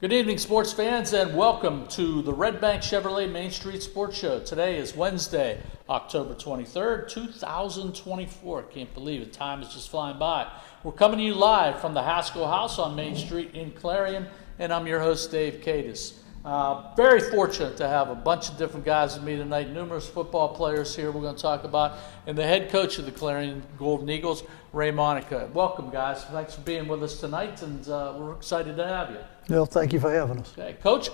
Good evening, sports fans, and welcome to the Redbank Chevrolet Main Street Sports Show. Today is Wednesday, October 23rd, 2024. Can't believe it. Time is just flying by. We're coming to you live from the Haskell House on Main Street in Clarion, and I'm your host, Dave Tate. Very fortunate to have a bunch of different guys with me tonight, numerous football players here we're going to talk about, and the head coach of the Clarion Golden Eagles, Ray Monica. Welcome, guys. Thanks for being with us tonight, and we're excited to have you. Well, thank you for having us. Okay, Coach,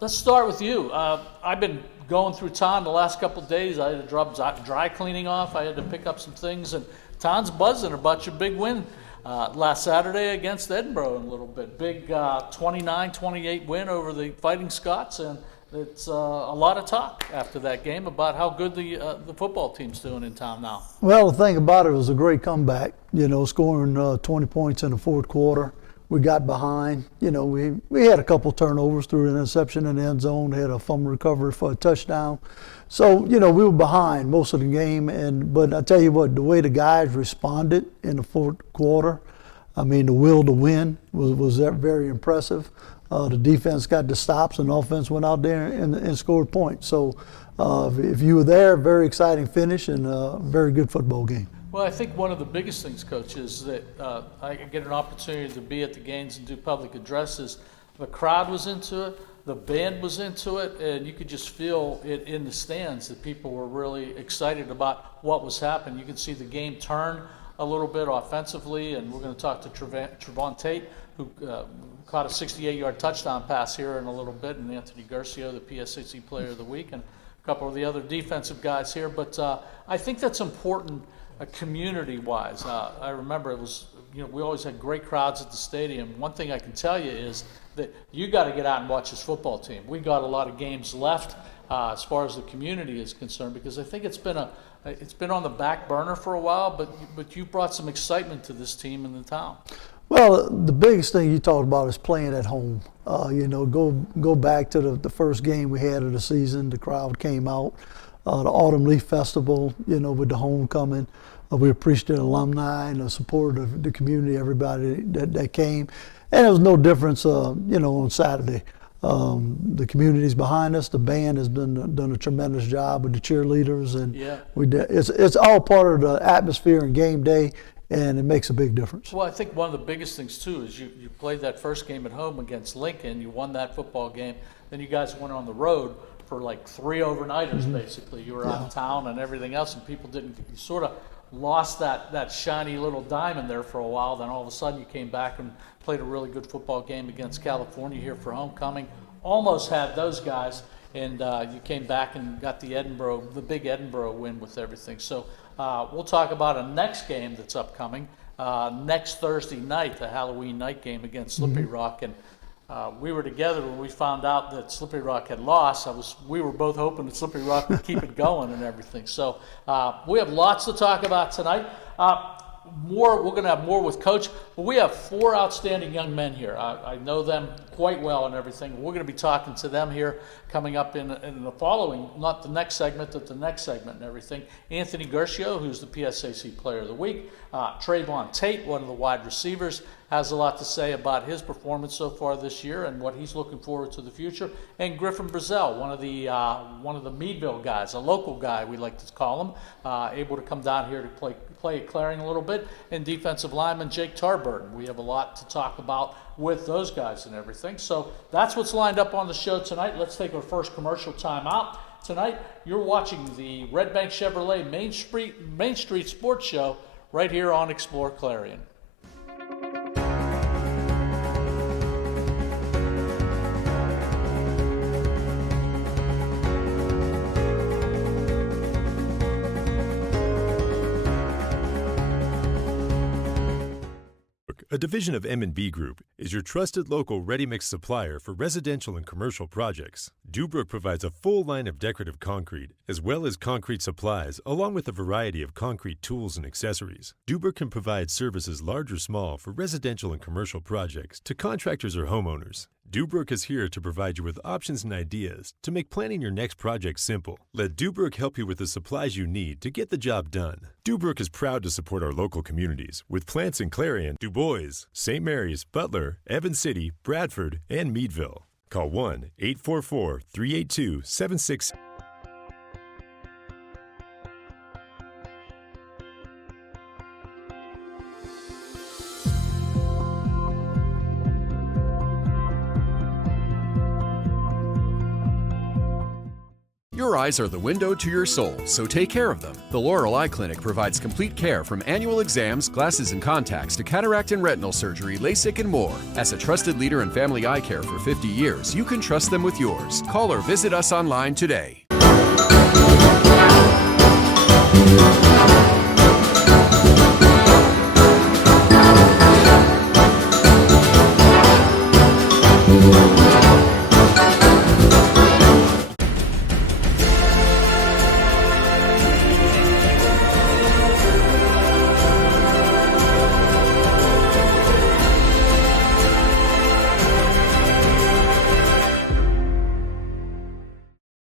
let's start with you. I've been going through town the last couple of days. I had to drop dry cleaning off. I had to pick up some things, and town's buzzing about your big win last Saturday against Edinburgh in a little bit. Big 29-28 win over the Fighting Scots, and it's a lot of talk after that game about how good the football team's doing in town now. Well, the thing about it was a great comeback, scoring 20 points in the fourth quarter. We got behind. We had a couple turnovers through an interception in the end zone. They had a fumble recovery for a touchdown. So, we were behind most of the game. But I tell you what, the way the guys responded in the fourth quarter, the will to win was very impressive. The defense got the stops, and the offense went out there and scored points. So, if you were there, very exciting finish and a very good football game. Well, I think one of the biggest things, Coach, is that I get an opportunity to be at the games and do public addresses. The crowd was into it, the band was into it, and you could just feel it in the stands that people were really excited about what was happening. You could see the game turn a little bit offensively, and we're going to talk to Trevon Tate, who caught a 68-yard touchdown pass here in a little bit, and Anthony Guercio, the PSAC Player of the Week, and a couple of the other defensive guys here. But I think that's important. Community-wise, I remember it was, we always had great crowds at the stadium. One thing I can tell you is that you got to get out and watch this football team. We got a lot of games left as far as the community is concerned, because I think it's been on the back burner for a while, but you brought some excitement to this team in the town. Well, the biggest thing you talked about is playing at home. Go back to the first game we had of the season. The crowd came out. The Autumn Leaf Festival, with the homecoming. We appreciate the alumni and the support of the community, everybody that came. And it was no difference, on Saturday. The community's behind us. The band has done a tremendous job with the cheerleaders. And it's all part of the atmosphere and game day, and it makes a big difference. Well, I think one of the biggest things, too, is you played that first game at home against Lincoln. You won that football game. Then you guys went on the road for like 3 overnighters, basically. You were out of town and everything else, and people didn't. You sort of lost that shiny little diamond there for a while. Then all of a sudden you came back and played a really good football game against California here for homecoming. Almost had those guys, and you came back and got the big Edinburgh win with everything. So we'll talk about a next game that's upcoming next Thursday night, the Halloween night game against Slippery Rock. And we were together when we found out that Slippery Rock had lost. We were both hoping that Slippery Rock would keep it going and everything. So we have lots to talk about tonight. We're going to have more with Coach, but we have 4 outstanding young men here. I know them quite well and everything. We're going to be talking to them here coming up in the following, not the next segment, but the next segment and everything. Anthony Guercio, who's the PSAC Player of the Week. Trevon Tate, one of the wide receivers, has a lot to say about his performance so far this year and what he's looking forward to the future. And Griffin Buzzell, one of the Meadville guys, a local guy we like to call him, able to come down here to play at Clarion a little bit, and defensive lineman Jake Tarburton. We have a lot to talk about with those guys and everything. So that's what's lined up on the show tonight. Let's take our first commercial time out. Tonight, you're watching the Redbank Chevrolet Main Street Sports Show right here on Explore Clarion. A division of M&B Group is your trusted local ready-mix supplier for residential and commercial projects. Dubrook provides a full line of decorative concrete, as well as concrete supplies, along with a variety of concrete tools and accessories. Dubrook can provide services large or small for residential and commercial projects to contractors or homeowners. Dubrook is here to provide you with options and ideas to make planning your next project simple. Let Dubrook help you with the supplies you need to get the job done. Dubrook is proud to support our local communities with plants in Clarion, Du Bois, St. Mary's, Butler, Evans City, Bradford, and Meadville. Call 1-844-382-76. Your eyes are the window to your soul, so take care of them. The Laurel Eye Clinic provides complete care from annual exams, glasses and contacts to cataract and retinal surgery, LASIK, and more. As a trusted leader in family eye care for 50 years, you can trust them with yours. Call or visit us online today.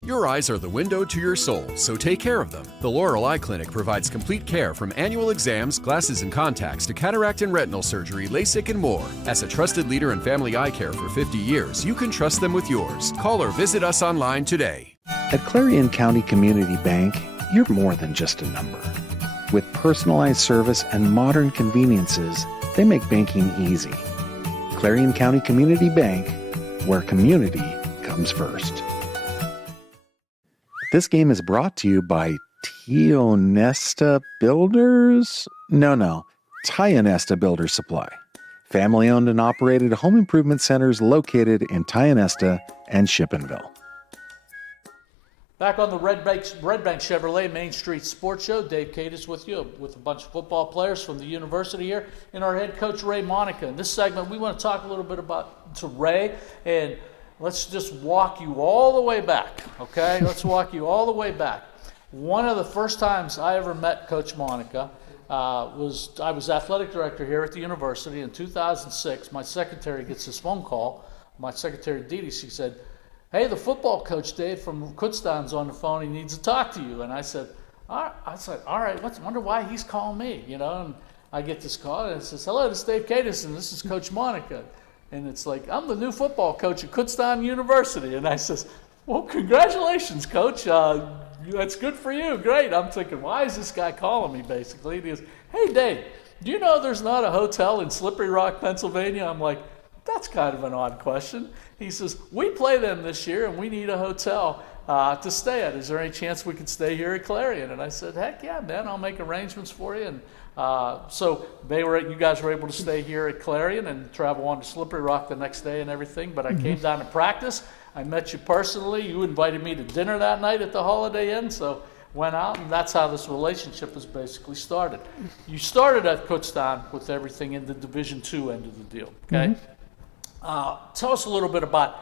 Your eyes are the window to your soul, so take care of them. The Laurel Eye Clinic provides complete care from annual exams, glasses and contacts to cataract and retinal surgery, LASIK, and more. As a trusted leader in family eye care for 50 years, you can trust them with yours. Call or visit us online today. At Clarion County Community Bank, you're more than just a number. With personalized service and modern conveniences, they make banking easy. Clarion County Community Bank, where community comes first. This game is brought to you by Tionesta Builders? No, Tionesta Builders Supply. Family-owned and operated home improvement centers located in Tionesta and Shippenville. Back on the Redbank Chevrolet Main Street Sports Show, Dave Tate is with you with a bunch of football players from the university here and our head coach, Ray Monica. In this segment, we want to talk a little bit to Ray, and let's just walk you all the way back, okay? Let's walk you all the way back. One of the first times I ever met Coach Monica I was athletic director here at the university in 2006. My secretary gets this phone call. My secretary, Dee Dee, she said, "Hey, the football coach, Dave, from Kutztown's on the phone. He needs to talk to you." And I said, all right, wonder why he's calling me, And I get this call, and it says, "Hello, this is Dave Catus, and this is Coach Monica." And it's like, "I'm the new football coach at Kutztown University." And I says, "Well, congratulations, Coach. That's good for you. Great." I'm thinking, why is this guy calling me, basically? And he goes, "Hey, Dave, do you know there's not a hotel in Slippery Rock, Pennsylvania?" I'm like, that's kind of an odd question. He says, "We play them this year, and we need a hotel to stay at. Is there any chance we could stay here at Clarion?" And I said, "Heck yeah, man, I'll make arrangements for you." And so you guys were able to stay here at Clarion and travel on to Slippery Rock the next day and everything. But I came down to practice. I met you personally. You invited me to dinner that night at the Holiday Inn. So went out, and that's how this relationship was basically started. You started at Kutztown with everything in the Division II end of the deal, okay? Tell us a little bit about,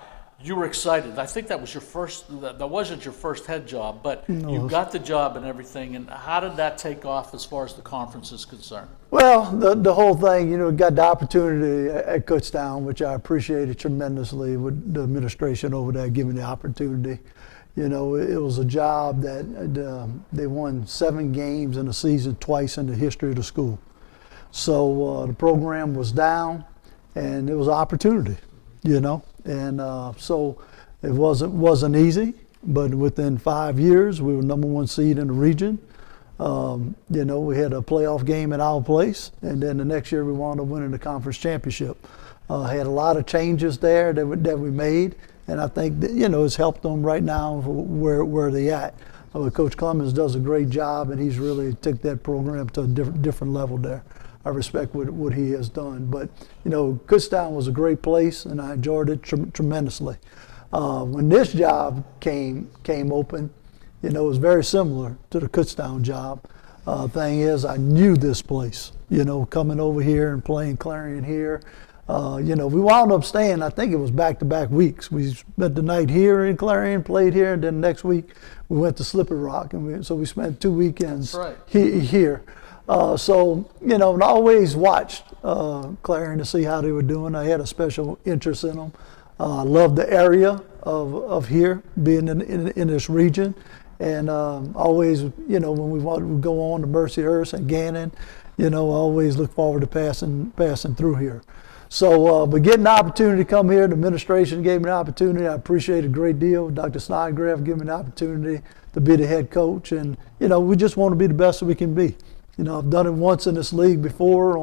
you were excited. I think that was that wasn't your first head job, but you got the job and everything. And how did that take off as far as the conference is concerned? Well, the whole thing, got the opportunity at Kutztown, which I appreciated tremendously with the administration over there giving the opportunity. It was a job that they won 7 games in a season twice in the history of the school. So the program was down, and it was an opportunity, And so it wasn't easy, but within 5 years, we were #1 seed in the region. We had a playoff game at our place, and then the next year we wound up winning the conference championship. Had a lot of changes there that we made, and I think that, it's helped them right now where they at. Coach Clemens does a great job, and he's really took that program to a different level there. I respect what he has done, but Kutztown was a great place, and I enjoyed it tremendously. When this job came open, it was very similar to the Kutztown job. Thing is, I knew this place. Coming over here and playing Clarion here. We wound up staying. I think it was back-to-back weeks. We spent the night here in Clarion, played here, and then next week we went to Slippery Rock, and so we spent 2 weekends here. And I always watched Clarion to see how they were doing. I had a special interest in them. I love the area of here, being in this region. And always, you know, when we go on to Mercyhurst and Gannon, you know, I always look forward to passing through here. So, but getting the opportunity to come here, the administration gave me the opportunity. I appreciate it a great deal. Dr. Snodgrass gave me the opportunity to be the head coach. And, you know, we just want to be the best that we can be. You know, I've done it once in this league before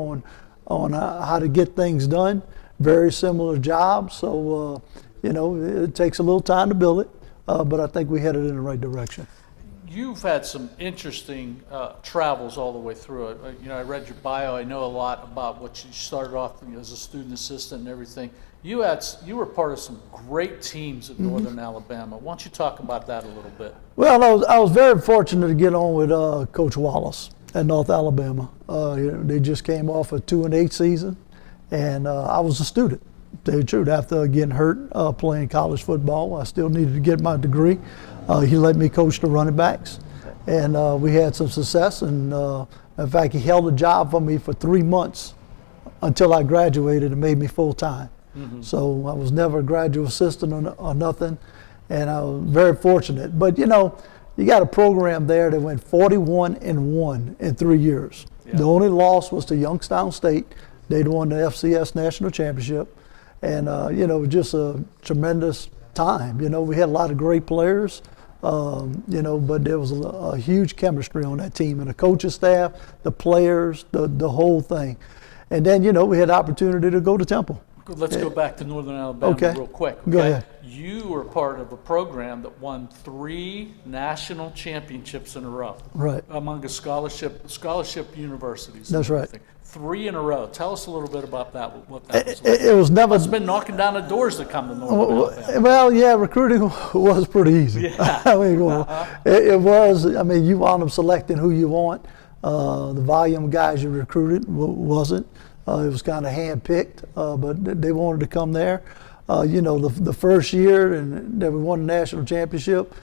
on how to get things done. Very similar job. So, you know, it takes a little time to build it, but I think we headed in the right direction. You've had some interesting travels all the way through it. You know, I read your bio. I know a lot about what you started off as a student assistant and everything. You were part of some great teams at Northern Alabama. Why don't you talk about that a little bit? Well, I was very fortunate to get on with Coach Wallace at North Alabama. They just came off a 2-8 season, and I was a student. To tell you the truth, after getting hurt playing college football, I still needed to get my degree. He let me coach the running backs, and we had some success. And in fact, he held a job for me for 3 months until I graduated and made me full time. So I was never a graduate assistant or nothing, and I was very fortunate. But you know, you got a program there that went 41-1 in 3 years. Yeah. The only loss was to Youngstown State. They'd won the FCS National Championship, and you know, just a tremendous time. You know, we had a lot of great players. You know, but there was a huge chemistry on that team, and the coaching staff, the players, the whole thing. And then, you know, we had the opportunity to go to Temple. Let's go back to Northern Alabama real quick. Okay? Go ahead. You were part of a program that won 3 national championships in a row. Right. Among the scholarship universities. That's right. 3 in a row. Tell us a little bit about that. What that was like. It was never. It's been knocking down the doors to come to Northern Alabama. Well, yeah, recruiting was pretty easy. Yeah. I mean, it was. I mean, you wound up selecting who you want. The volume of guys you recruited wasn't. It was kind of hand-picked, but they wanted to come there. You know, the first year and that we won the national championship,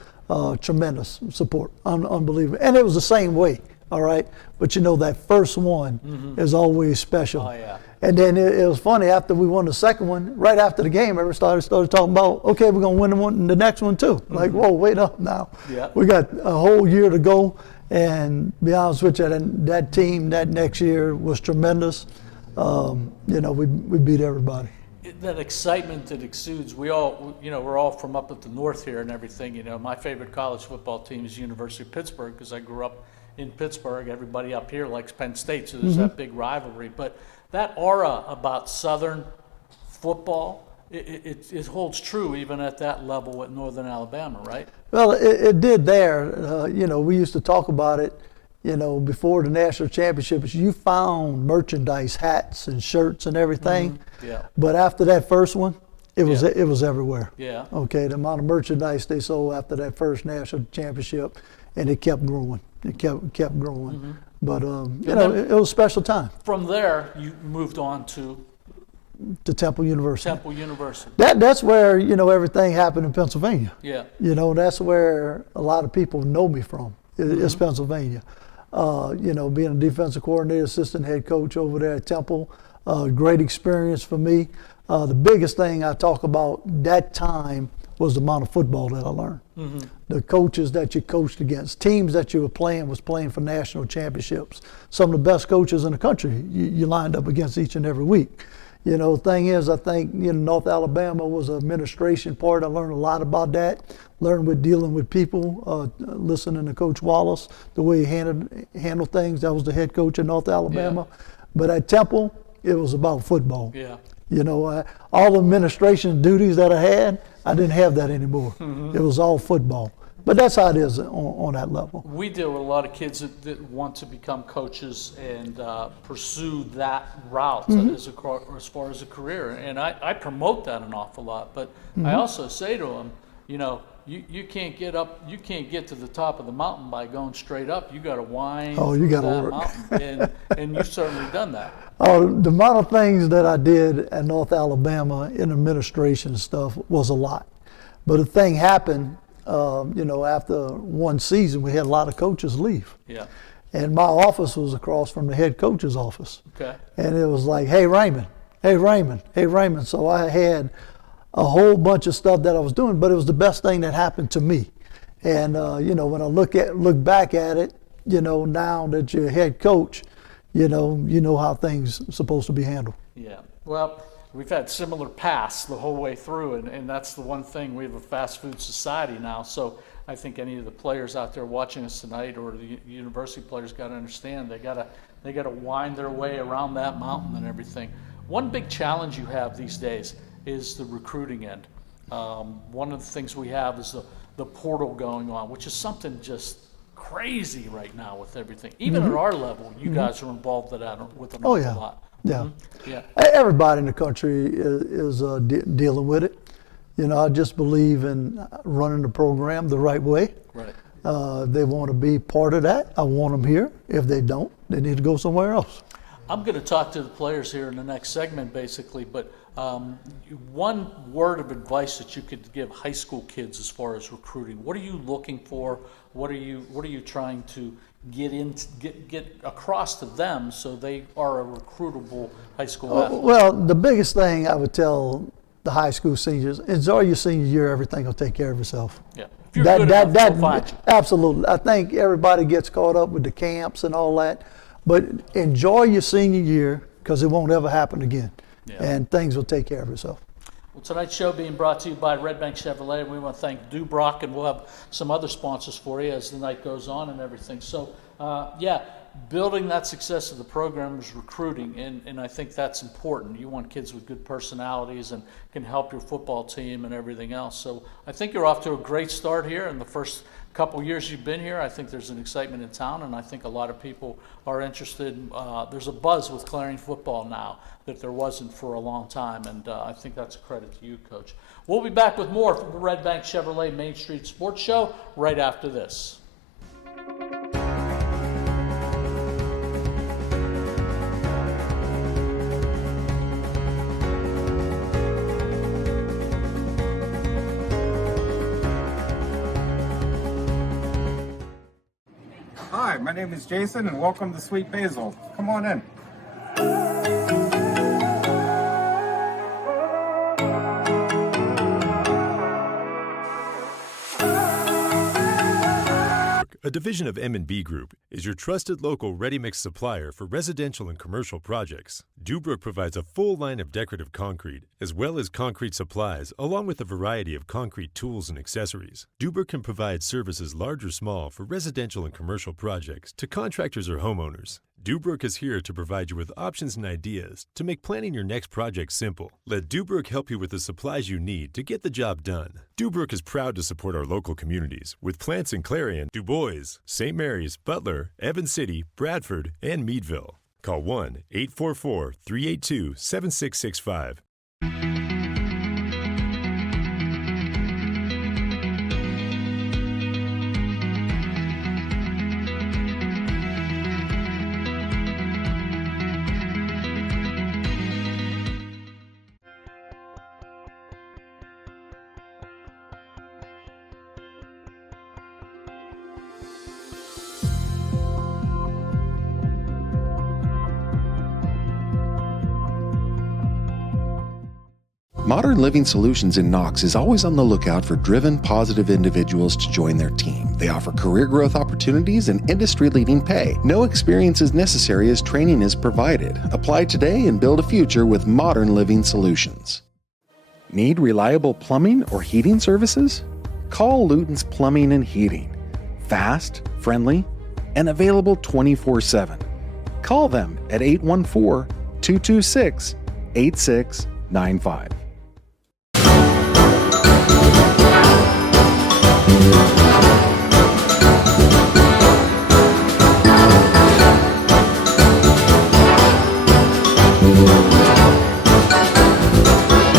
tremendous support, unbelievable. And it was the same way, all right? But you know, that first one is always special. Oh, yeah. And then it was funny, after we won the second one, right after the game, everybody started talking about, okay, we're going to win the next one too. Like, whoa, wait up now. Yeah. We got a whole year to go. And to be honest with you, that team that next year was tremendous. You know, we beat everybody. That excitement that exudes, we all, you know, we're all from up at the north here and everything. You know, my favorite college football team is University of Pittsburgh because I grew up in Pittsburgh. Everybody up here likes Penn State, so there's that big rivalry. But that aura about Southern football, it holds true even at that level at Northern Alabama, right? Well, it did there. You know, we used to talk about it. You know, before the national championships, you found merchandise, hats and shirts and everything. Yeah. But after that first one, it was everywhere. Yeah. Okay, the amount of merchandise they sold after that first national championship, and it kept growing. It kept growing. But you know, it was a special time. From there, you moved on to Temple University. Temple University. That's where, you know, everything happened in Pennsylvania. Yeah. You know, that's where a lot of people know me from. It's Pennsylvania. You know, being a defensive coordinator, assistant head coach over there at Temple, great experience for me. The biggest thing I talk about that time was the amount of football that I learned. The coaches that you coached against, teams that you were playing was playing for national championships. Some of the best coaches in the country you lined up against each and every week. You know, the thing is, I think, you know, North Alabama was an administration part. I learned a lot about that. Learned with dealing with people, listening to Coach Wallace, the way he handled things. That was the head coach in North Alabama. Yeah. But at Temple, it was about football. Yeah. You know, all the administration duties that I had, I didn't have that anymore. It was all football. But that's how it is on that level. We deal with a lot of kids that want to become coaches and pursue that route as far as a career. And I promote that an awful lot. But I also say to them, you know, you can't get to the top of the mountain by going straight up. You got to wind you got to that work. mountain, and you've certainly done that. The amount of things that I did at North Alabama in administration stuff was a lot. But the thing happened, you know, after one season, we had a lot of coaches leave. Yeah. And my office was across from the head coach's office. Okay. And it was like, hey, Raymond. So I had a whole bunch of stuff that I was doing, but it was the best thing that happened to me. And when I look back at it, now that you're head coach, you know how things are supposed to be handled. Yeah. Well, we've had similar paths the whole way through, and that's the one thing. We have a fast food society now, so I think any of the players out there watching us tonight, or the university players, got to understand they got to wind their way around that mountain and everything. One big challenge you have these days is the recruiting end. One of the things we have is the portal going on, which is something just crazy right now with everything. Even at our level, you guys are involved with an awful lot. Yeah. Everybody in the country is dealing with it. I just believe in running the program the right way. Right. They want to be part of that. I want them here. If they don't, they need to go somewhere else. I'm going to talk to the players here in the next segment, basically, but one word of advice that you could give high school kids as far as recruiting. What are you looking for? What are you trying to get across to them so they are a recruitable high school athlete? Well, the biggest thing I would tell the high school seniors, enjoy your senior year. Everything will take care of itself. Yeah. If you're good enough, they'll find you. Absolutely. I think everybody gets caught up with the camps and all that, but enjoy your senior year because it won't ever happen again. Yeah. And things will take care of itself. Well, tonight's show being brought to you by Redbank Chevrolet. We want to thank Dubrock, and we'll have some other sponsors for you as the night goes on and everything. So, building that success of the program is recruiting, and I think that's important. You want kids with good personalities and can help your football team and everything else. So I think you're off to a great start here in the first couple years you've been here. I think there's an excitement in town, and I think a lot of people are interested. There's a buzz with Clarion football now that there wasn't for a long time, and I think that's a credit to you, Coach. We'll be back with more from the Redbank Chevrolet Main Street Sports Show right after this. Hi, my name is Jason, and welcome to Sweet Basil. Come on in. A division of M&B Group is your trusted local ready-mix supplier for residential and commercial projects. Dubrook provides a full line of decorative concrete, as well as concrete supplies, along with a variety of concrete tools and accessories. Dubrook can provide services large or small for residential and commercial projects to contractors or homeowners. Dubrook is here to provide you with options and ideas to make planning your next project simple. Let Dubrook help you with the supplies you need to get the job done. Dubrook is proud to support our local communities with plants in Clarion, Du Bois, St. Mary's, Butler, Evans City, Bradford, and Meadville. Call 1-844-382-7665. Modern Living Solutions in Knox is always on the lookout for driven, positive individuals to join their team. They offer career growth opportunities and industry-leading pay. No experience is necessary as training is provided. Apply today and build a future with Modern Living Solutions. Need reliable plumbing or heating services? Call Luton's Plumbing and Heating. Fast, friendly, and available 24/7. Call them at 814-226-8695.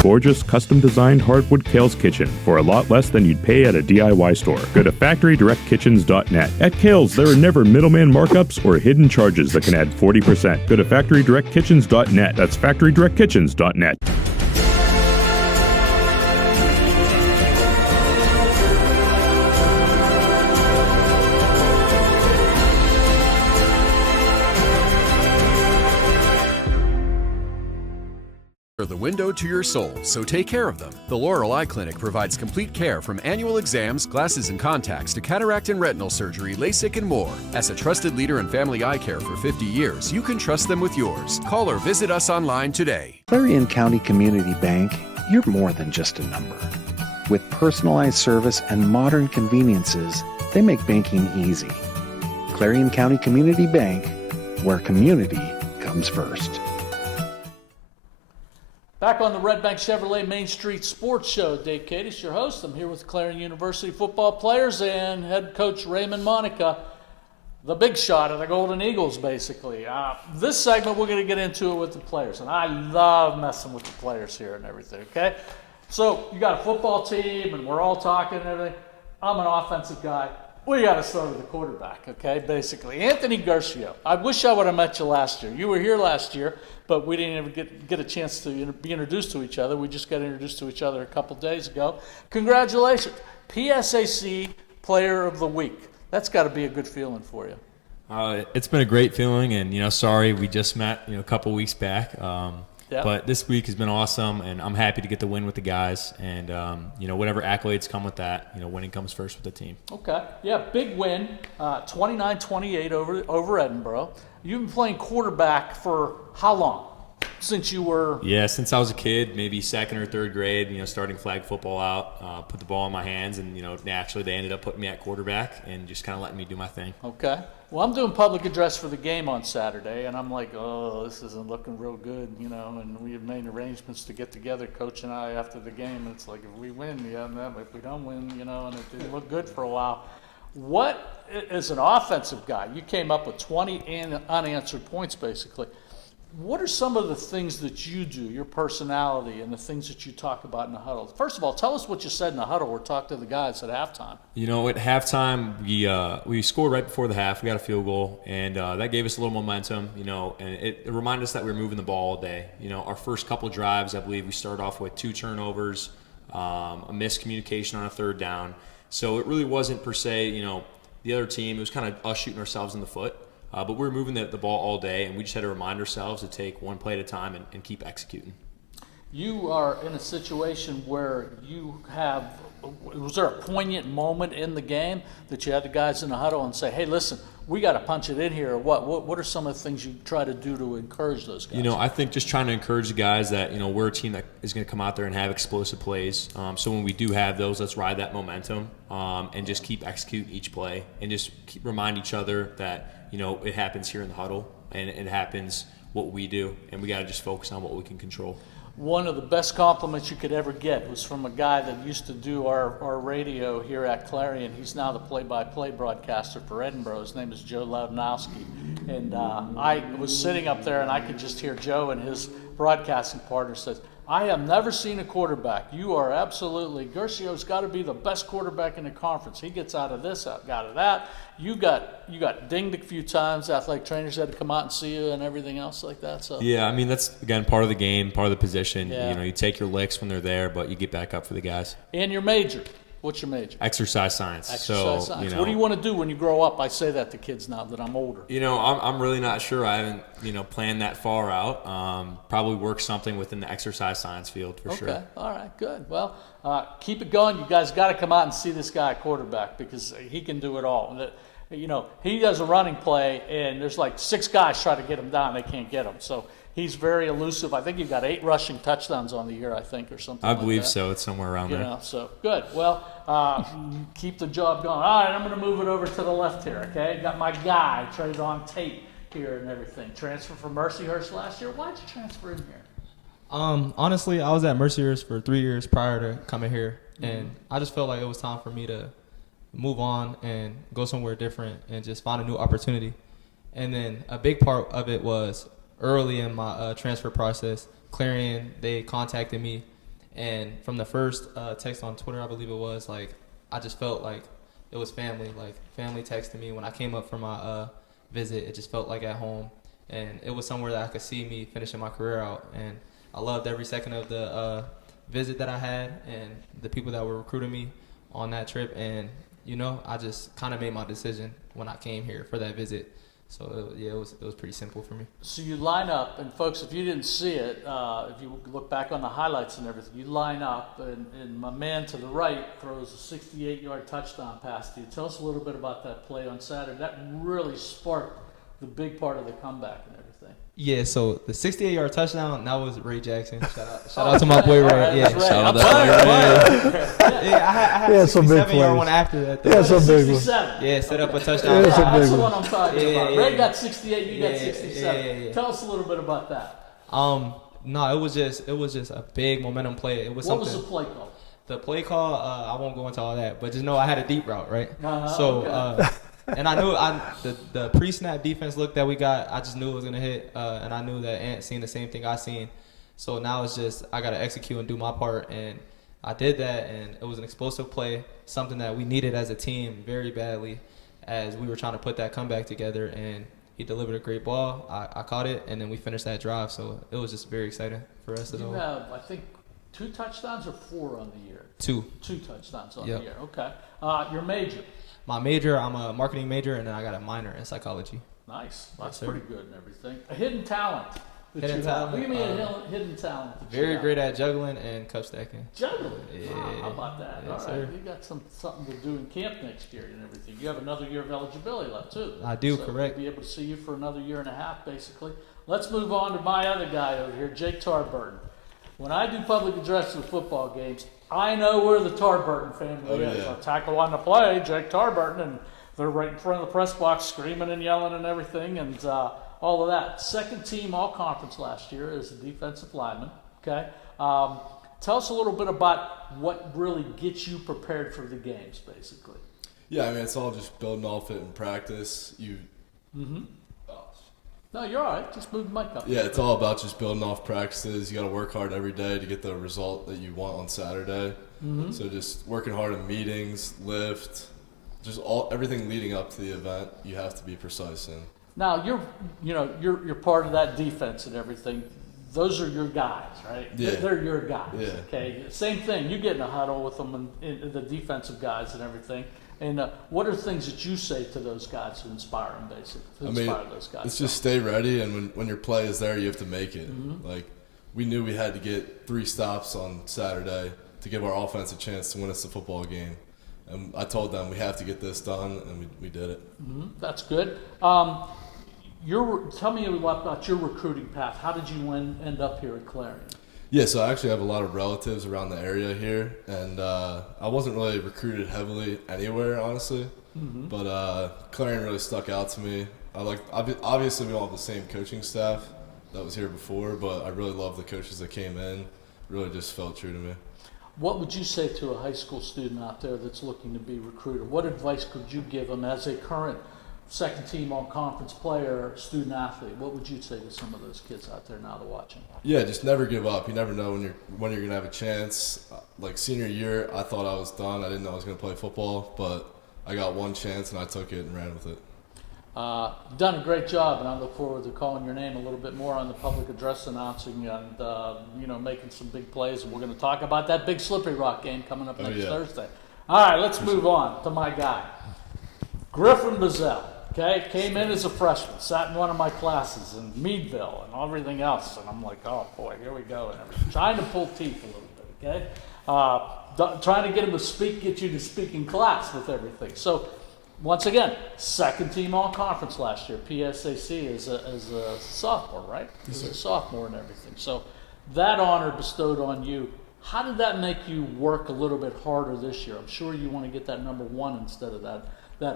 Gorgeous, custom-designed hardwood Kale's Kitchen for a lot less than you'd pay at a DIY store. Go to FactoryDirectKitchens.net. At Kale's, there are never middleman markups or hidden charges that can add 40%. Go to FactoryDirectKitchens.net. That's FactoryDirectKitchens.net. are the window to your soul, so take care of them. The Laurel Eye Clinic provides complete care from annual exams, glasses and contacts to cataract and retinal surgery, LASIK, and more. As a trusted leader in family eye care for 50 years, you can trust them with yours. Call or visit us online today. Clarion County Community Bank, you're more than just a number. With personalized service and modern conveniences, they make banking easy. Clarion County Community Bank, where community comes first. Back on the Redbank Chevrolet Main Street Sports Show, Dave Tate, your host. I'm here with Clarion University football players and head coach Raymond Monica, the big shot of the Golden Eagles, basically. This segment, we're going to get into it with the players, and I love messing with the players here and everything, okay? So you got a football team, and we're all talking and everything. I'm an offensive guy. We got to start with the quarterback, okay, basically. Anthony Guercio. I wish I would have met you last year. You were here last year, but we didn't ever get a chance to be introduced to each other. We just got introduced to each other a couple days ago. Congratulations. PSAC Player of the Week. That's got to be a good feeling for you. It's been a great feeling, and, sorry we just met, a couple weeks back. But this week has been awesome, and I'm happy to get the win with the guys. And, whatever accolades come with that, winning comes first with the team. Okay. Yeah, big win, 29-28 over Edinburgh. You've been playing quarterback for how long? Since you were? Yeah, since I was a kid, maybe second or third grade, starting flag football out, put the ball in my hands, and, naturally they ended up putting me at quarterback and just kind of letting me do my thing. Okay. Well, I'm doing public address for the game on Saturday, and I'm like, oh, this isn't looking real good, and we had made arrangements to get together, Coach and I, after the game, and it's like, if we win, yeah, and if we don't win, and it didn't look good for a while. What, as an offensive guy, you came up with 20 unanswered points, basically. What are some of the things that you do, your personality, and the things that you talk about in the huddle? First of all, tell us what you said in the huddle or talk to the guys at halftime. At halftime, we scored right before the half. We got a field goal, and that gave us a little momentum, and it reminded us that we were moving the ball all day. Our first couple drives, I believe we started off with 2 turnovers, a miscommunication on a third down. So it really wasn't per se, the other team. It was kind of us shooting ourselves in the foot. But we were moving the ball all day, and we just had to remind ourselves to take one play at a time and keep executing. You are in a situation where was there a poignant moment in the game that you had the guys in the huddle and say, hey, listen, we got to punch it in here, or what? What are some of the things you try to do to encourage those guys? I think just trying to encourage the guys that, we're a team that is going to come out there and have explosive plays. So when we do have those, let's ride that momentum and just keep executing each play and just remind each other that, it happens here in the huddle, and it happens what we do, and we got to just focus on what we can control. One of the best compliments you could ever get was from a guy that used to do our radio here at Clarion. He's now the play-by-play broadcaster for Edinburgh. His name is Joe Loudnowski. And I was sitting up there, and I could just hear Joe and his broadcasting partner says, I have never seen a quarterback. You are absolutely, Guercio's got to be the best quarterback in the conference. He gets out of this, out of that. You got dinged a few times. Athletic trainers had to come out and see you and everything else like that. So yeah, that's, again, part of the game, part of the position. Yeah. You take your licks when they're there, but you get back up for the guys. And your major. What's your major? Exercise science. Exercise science. What do you want to do when you grow up? I say that to kids now that I'm older. I'm really not sure. I haven't, planned that far out. Probably work something within the exercise science field for sure. Okay. All right. Good. Well, keep it going. You guys got to come out and see this guy quarterback because he can do it all. He does a running play, and there's like 6 guys try to get him down. They can't get him. So he's very elusive. I think he got 8 rushing touchdowns on the year, or something I believe so. It's somewhere around there. So good. Well, keep the job going. All right, I'm going to move it over to the left here, okay? Got my guy, Trevon Tate here and everything. Transfer from Mercyhurst last year. Why'd you transfer in here? Honestly, I was at Mercyhurst for 3 years prior to coming here, and I just felt like it was time for me to move on and go somewhere different and just find a new opportunity. And then a big part of it was early in my transfer process, Clarion, they contacted me, and from the first text on Twitter, I believe it was, I just felt like it was family. Family texted me when I came up for my visit. It just felt like at home, and it was somewhere that I could see me finishing my career out. And I loved every second of the visit that I had and the people that were recruiting me on that trip. And I just kind of made my decision when I came here for that visit. So it was pretty simple for me. So you line up, and folks, if you didn't see it, if you look back on the highlights and everything, you line up, and my man to the right throws a 68-yard touchdown pass to you. Tell us a little bit about that play on Saturday. That really sparked the big part of the comeback and everything. Yeah, so the 68-yard touchdown, that was Ray Jackson. Shout out to my boy Ray. Yeah, Shout out to Ray. Yeah, I had some big 67-yard one after that. Yeah, some big one. Yeah, set up a touchdown. Yeah, some big That's the one. one I'm talking about. Yeah. Ray got 68, you got 67. Yeah. Tell us a little bit about that. No, it was just a big momentum play. It was What something. was the play called? The play call, I won't go into all that, but just know I had a deep route, right? Okay. And I knew the pre-snap defense look that we got, I just knew it was going to hit, and I knew that Ant seen the same thing I seen. So now it's just I got to execute and do my part, and I did that, and it was an explosive play, something that we needed as a team very badly as we were trying to put that comeback together, and he delivered a great ball. I caught it, and then we finished that drive, so it was just very exciting for us. You have, I think, 2 touchdowns or 4 on the year? 2. 2 touchdowns on the year. Okay. Your major? My major, I'm a marketing major, and then I got a minor in psychology. Nice. That's Yes, pretty good and everything. A hidden talent. Hidden talent. What do you mean a hidden talent? Very great at juggling and cup stacking. Juggling? Yeah. How about that? Yes, All right. sir. You got something to do in camp next year and everything. You have another year of eligibility left, too. I do, so correct. We'll be able to see you for another year and a half, basically. Let's move on to my other guy over here, Jake Tarburton. When I do public addresses at football games, I know where the Tarburton family is. I tackle on the play, Jake Tarburton, and they're right in front of the press box screaming and yelling and everything, and all of that. Second team all-conference last year as a defensive lineman, okay? Tell us a little bit about what really gets you prepared for the games, basically. Yeah, I mean, it's all just building off it in practice. No, you're all right. Just move the mic up. Yeah, it's all about just building off practices. You got to work hard every day to get the result that you want on Saturday. So just working hard in meetings, lift, just everything leading up to the event. You have to be precise in. Now you're part of that defense and everything. Those are your guys, right? Yeah. They're your guys. Yeah. Okay. Same thing. You get in a huddle with them and the defensive guys and everything. And what are things that you say to those guys to inspire them, basically? Those guys. It's just stay ready, and when your play is there, you have to make it. Like, we knew we had to get 3 stops on Saturday to give our offense a chance to win us the football game. And I told them we have to get this done, and we did it. That's good. Tell me about your recruiting path. How did you end up here at Clarion? Yeah, so I actually have a lot of relatives around the area here, and I wasn't really recruited heavily anywhere, honestly. But Clarion really stuck out to me. Obviously, we don't have the same coaching staff that was here before, but I really love the coaches that came in. Really just felt true to me. What would you say to a high school student out there that's looking to be recruited? What advice could you give them as a current second team all-conference player, student athlete? What would you say to some of those kids out there now that are watching? Yeah, just never give up. You never know when you're gonna have a chance. Like senior year, I thought I was done. I didn't know I was gonna play football, but I got one chance and I took it and ran with it. You've done a great job, and I look forward to calling your name a little bit more on the public address announcing and making some big plays. And we're going to talk about that big Slippery Rock game coming up next Thursday. All right, let's move on to my guy, Griffin Buzzell. Okay, came in as a freshman, sat in one of my classes in Meadville and everything else, and I'm like, oh boy, here we go, and everything. Trying to pull teeth a little bit, okay? Trying to get him to get you to speak in class with everything. So, once again, second team all-conference last year, PSAC as a sophomore, right? Yes, as a sophomore and everything. So, that honor bestowed on you. How did that make you work a little bit harder this year? I'm sure you want to get that number 1 instead of that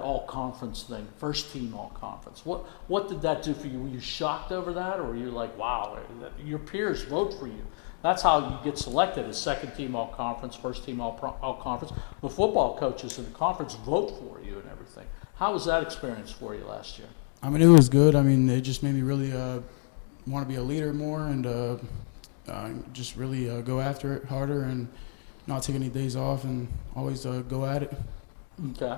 all-conference thing, first team all-conference. What did that do for you? Were you shocked over that, or were you like, wow, your peers vote for you? That's how you get selected as second team all-conference, first team all-conference. The football coaches in the conference vote for you and everything. How was that experience for you last year? I mean, it was good. I mean, it just made me really want to be a leader more and just really go after it harder and not take any days off and always go at it. Okay.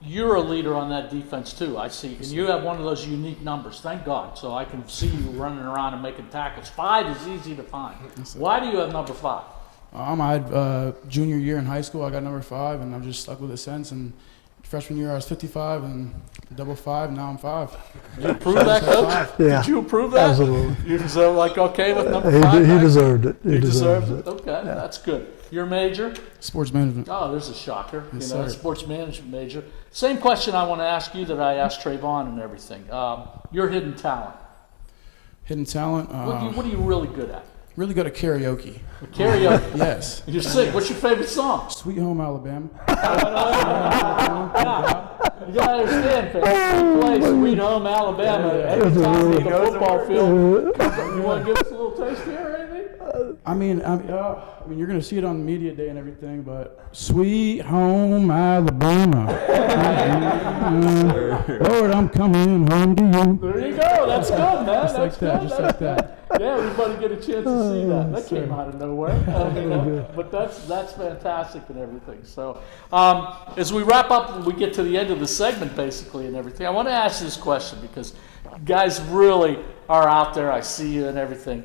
You're a leader on that defense too, I see. And you have one of those unique numbers, thank God. So I can see you running around and making tackles. 5 is easy to find. Why do you have number 5? I had junior year in high school, I got number 5, and I've just stuck with it since. And Freshman year, I was 55 and double 5. Now I'm 5. Did you approve that, Coach? Yeah. Did you approve that? Absolutely. You so okay with number He 5? deserved it. He deserved it. Okay, that's good. Your major? Sports management. Oh, there's a shocker. Yes, You know, sir. sports management major. Same question I want to ask you that I asked Trevon and everything. Your hidden talent. Hidden talent. What are you really good at? Really good at karaoke. Karaoke. Yes. You sing. What's your favorite song? Sweet Home Alabama. You gotta understand, fans. We play Sweet Home Alabama every time we go to the football field. You want to give us a little taste here or anything? I mean, you're gonna see it on media day and everything, but Sweet Home Alabama. Lord, I'm coming home to you. There you go. That's good, man. Just like that. Just like that. Yeah, everybody get a chance to see that. That came out of nowhere. But that's fantastic and everything. So as we wrap up and we get to the end of the segment basically and everything, I want to ask this question because guys really are out there. I see you and everything.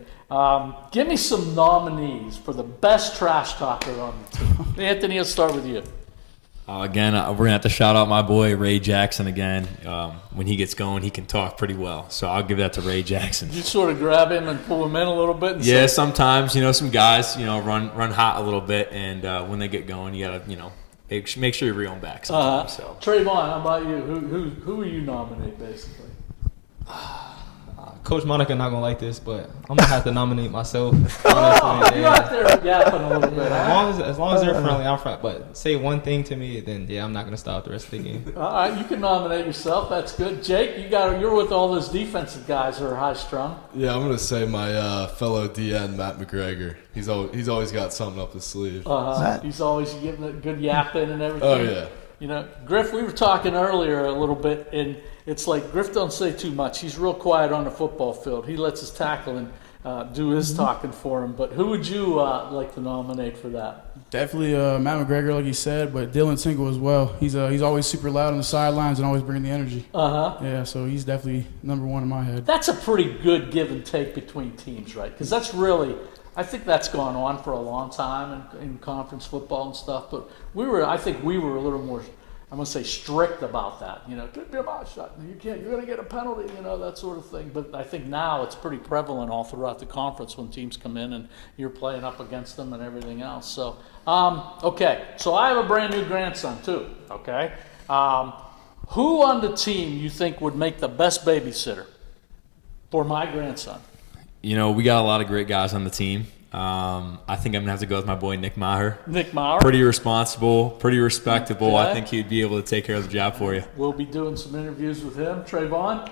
Give me some nominees for the best trash talker on the team. Anthony, let's start with you. Again, we're going to have to shout out my boy, Ray Jackson, again. When he gets going, he can talk pretty well. So I'll give that to Ray Jackson. You sort of grab him and pull him in a little bit? And yeah, say, sometimes, some guys, run hot a little bit. And when they get going, you got to, make sure you reel them back sometimes. So. Trevon, how about you? Who are you nominate, basically? Coach Monica not gonna like this, but I'm gonna have to nominate myself. Honestly, you're out there yapping a little bit. As long as they're friendly, I'm friendly. But say one thing to me, then I'm not gonna stop the rest of the game. All right, you can nominate yourself. That's good. Jake, you're with all those defensive guys who are high strung. Yeah, I'm gonna say my fellow DN Matt McGregor. He's always got something up his sleeve. He's always giving a good yapping and everything. Oh yeah. Griff, we were talking earlier a little bit, and it's like Griff don't say too much. He's real quiet on the football field. He lets us tackle and do his talking for him. But who would you like to nominate for that? Definitely Matt McGregor, like you said, but Dylan Tingle as well. He's always super loud on the sidelines and always bringing the energy. Yeah, so he's definitely number one in my head. That's a pretty good give and take between teams, right? Because that's really, I think that's gone on for a long time in conference football and stuff. But I think we were a little more, I'm going to say, strict about that. Keep your mouth shut. You're going to get a penalty, that sort of thing. But I think now it's pretty prevalent all throughout the conference when teams come in and you're playing up against them and everything else. So, okay. So I have a brand new grandson too, okay? Who on the team you think would make the best babysitter for my grandson? We got a lot of great guys on the team. I think I'm going to have to go with my boy, Nick Maher. Nick Maher? Pretty responsible, pretty respectable. Okay. I think he'd be able to take care of the job for you. We'll be doing some interviews with him. Trevon?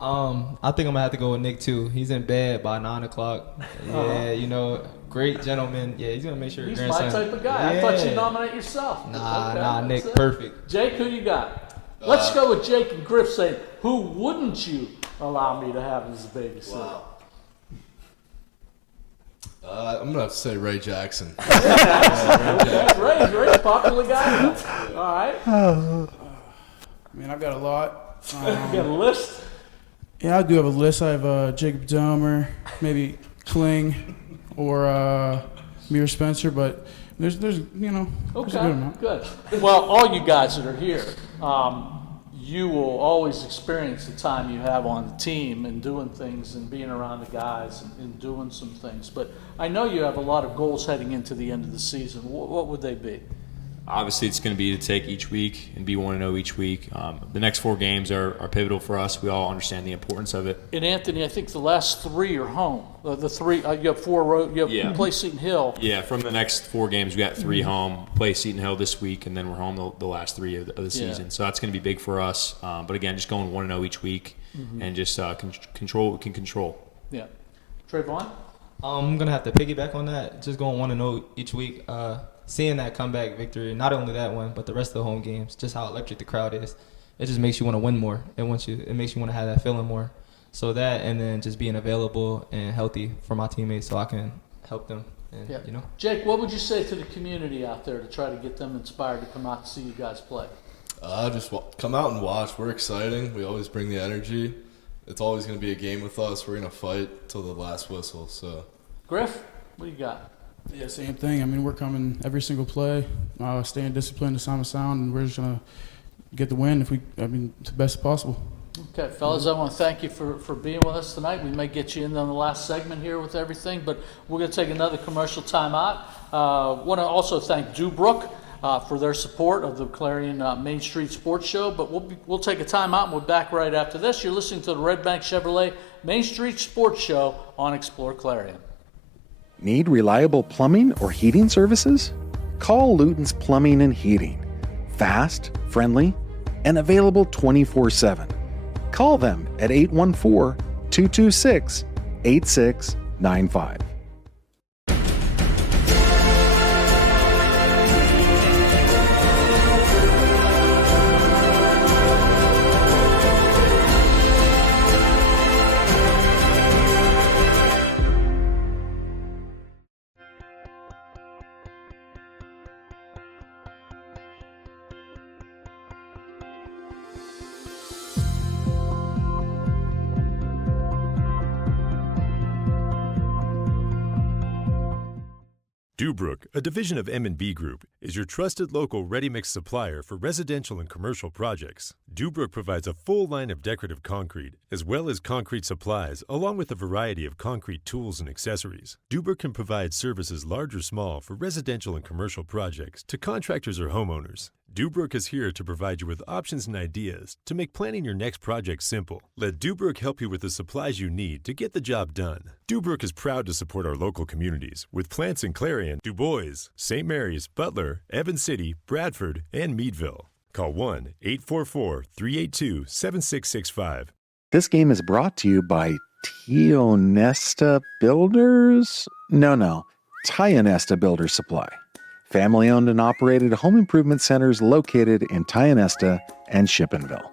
I think I'm going to have to go with Nick, too. He's in bed by 9 o'clock. Yeah, great gentleman. Yeah, he's going to make sure He's grandson. my type of guy. Yeah. I thought you'd nominate yourself. Nah, Nick, it. perfect. Jake, who you got? Let's go with Jake and Griff saying, who wouldn't you allow me to have as a babysitter? Wow. I'm gonna have to say Ray Jackson. Ray's a popular guy. All right. I've got a lot. You got a list? Yeah, I do have a list. I have Jacob Domer, maybe Kling, or Mir Spencer, but there's there's a good amount. Good. Well, all you guys that are here, you will always experience the time you have on the team and doing things and being around the guys and doing some things. But I know you have a lot of goals heading into the end of the season. What would they be? Obviously, it's going to be to take each week and be 1-0 each week. The next 4 games are pivotal for us. We all understand the importance of it. And Anthony, I think the last 3 are home. The 3 you have 4 road. You have play Seton Hill. Yeah, from the next 4 games, we got 3 home. Play Seton Hill this week, and then we're home the last 3 of the season. So that's going to be big for us. But again, just going 1-0 each week and just control what we can control. Yeah, Trevon. I'm gonna have to piggyback on that. Just going 1-0 each week. Seeing that comeback victory, not only that one, but the rest of the home games, just how electric the crowd is, it just makes you want to win more. It makes you want to have that feeling more. So that, and then just being available and healthy for my teammates, so I can help them. And, Jake, what would you say to the community out there to try to get them inspired to come out and see you guys play? Just come out and watch. We're exciting. We always bring the energy. It's always going to be a game with us. We're going to fight till the last whistle. So, Griff, what do you got? Yeah, same thing. We're coming every single play, staying disciplined to sound, and we're just going to get the win to the best possible. Okay, fellas, I want to thank you for being with us tonight. We may get you in on the last segment here with everything, but we're going to take another commercial timeout. Want to also thank Dubrook for their support of the Clarion Main Street Sports Show, but we'll take a timeout and we'll be back right after this. You're listening to the Redbank Chevrolet Main Street Sports Show on Explore Clarion. Need reliable plumbing or heating services? Call Luton's Plumbing and Heating. Fast, friendly, and available 24/7. Call them at 814-226-8695. Dubrook, a division of M&B Group, is your trusted local ready-mix supplier for residential and commercial projects. Dubrook provides a full line of decorative concrete, as well as concrete supplies, along with a variety of concrete tools and accessories. Dubrook can provide services large or small for residential and commercial projects to contractors or homeowners. Dubrook is here to provide you with options and ideas to make planning your next project simple. Let Dubrook help you with the supplies you need to get the job done. Dubrook is proud to support our local communities with plants in Clarion, Du Bois, St. Mary's, Butler, Evans City, Bradford, and Meadville. Call 1-844-382-7665. This game is brought to you by Tionesta Builders? No, Tionesta Builders Supply. Family-owned and operated home improvement centers located in Tionesta and Shippenville.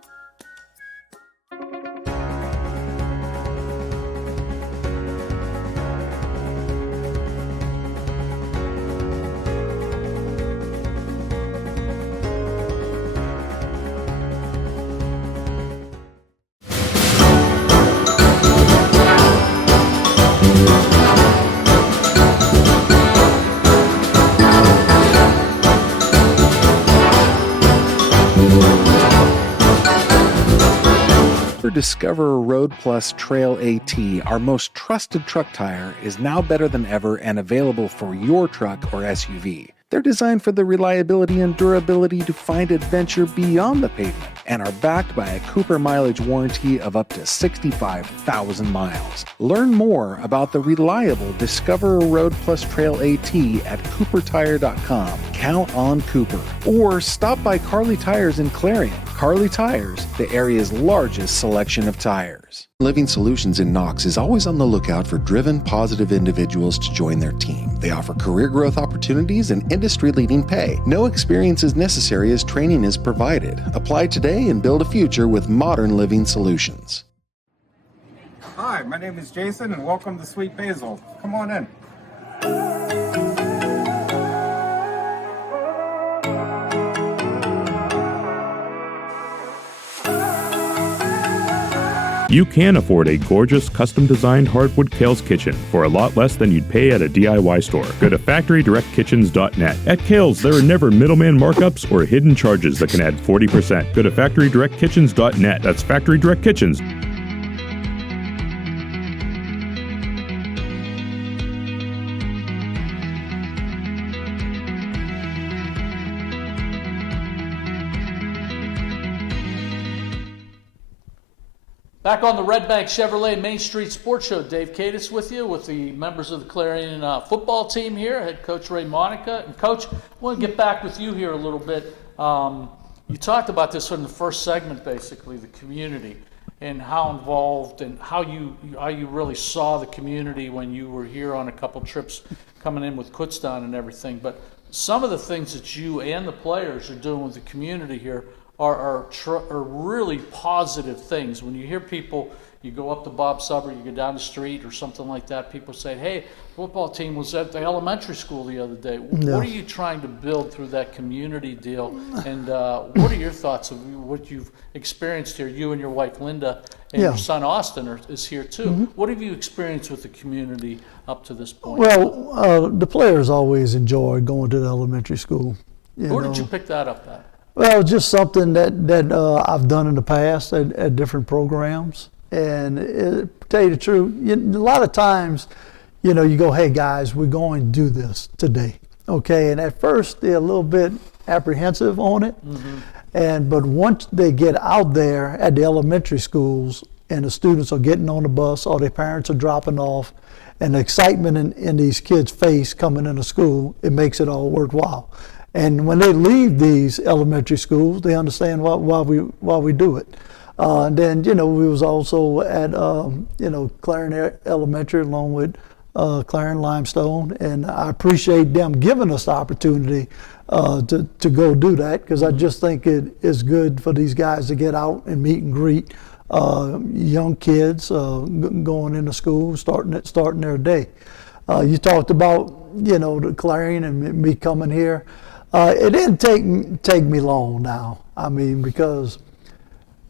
Discover Road Plus Trail AT, our most trusted truck tire, is now better than ever and available for your truck or SUV. They're designed for the reliability and durability to find adventure beyond the pavement and are backed by a Cooper mileage warranty of up to 65,000 miles. Learn more about the reliable Discover Road Plus Trail AT at CooperTire.com. Count on Cooper. Or stop by Carly Tires in Clarion. Carly Tires, the area's largest selection of tires. Living Solutions in Knox is always on the lookout for driven, positive individuals to join their team. They offer career growth opportunities and industry-leading pay. No experience is necessary as training is provided. Apply today and build a future with modern Living Solutions. Hi, my name is Jason, and welcome to Sweet Basil. Come on in. You can afford a gorgeous, custom-designed hardwood Kales kitchen for a lot less than you'd pay at a DIY store. Go to FactoryDirectKitchens.net. At Kales, there are never middleman markups or hidden charges that can add 40%. Go to FactoryDirectKitchens.net. That's Factory Direct Kitchens. Back on the Redbank Chevrolet Main Street Sports Show, Dave Tate with you with the members of the Clarion football team here, head coach Ray Monica. And Coach, I want to get back with you here a little bit. You talked about this in the first segment, basically, the community and how involved and how you really saw the community when you were here on a couple trips coming in with Kutztown and everything. But some of the things that you and the players are doing with the community here are really positive things. When you hear people, you go up to Bob Subber, you go down the street or something like that, people say, hey, football team was at the elementary school the other day. Yeah. What are you trying to build through that community deal? And what are your thoughts of what you've experienced here? You and your wife, Linda, and your son, Austin, is here too. Mm-hmm. What have you experienced with the community up to this point? Well, the players always enjoy going to the elementary school. Where did you pick that up at? Well, just something that I've done in the past at different programs. And to tell you the truth, a lot of times, you go, hey guys, we're going to do this today, okay? And at first they're a little bit apprehensive on it, but once they get out there at the elementary schools and the students are getting on the bus or their parents are dropping off, and the excitement in these kids' face coming into school, it makes it all worthwhile. And when they leave these elementary schools, they understand why we do it. And then, we was also at, Clarion Elementary along with Clarion Limestone, and I appreciate them giving us the opportunity to go do that, because I just think it is good for these guys to get out and meet and greet young kids going into school, starting their day. You talked about, the Clarion and me coming here. It didn't take me long now. I mean, because,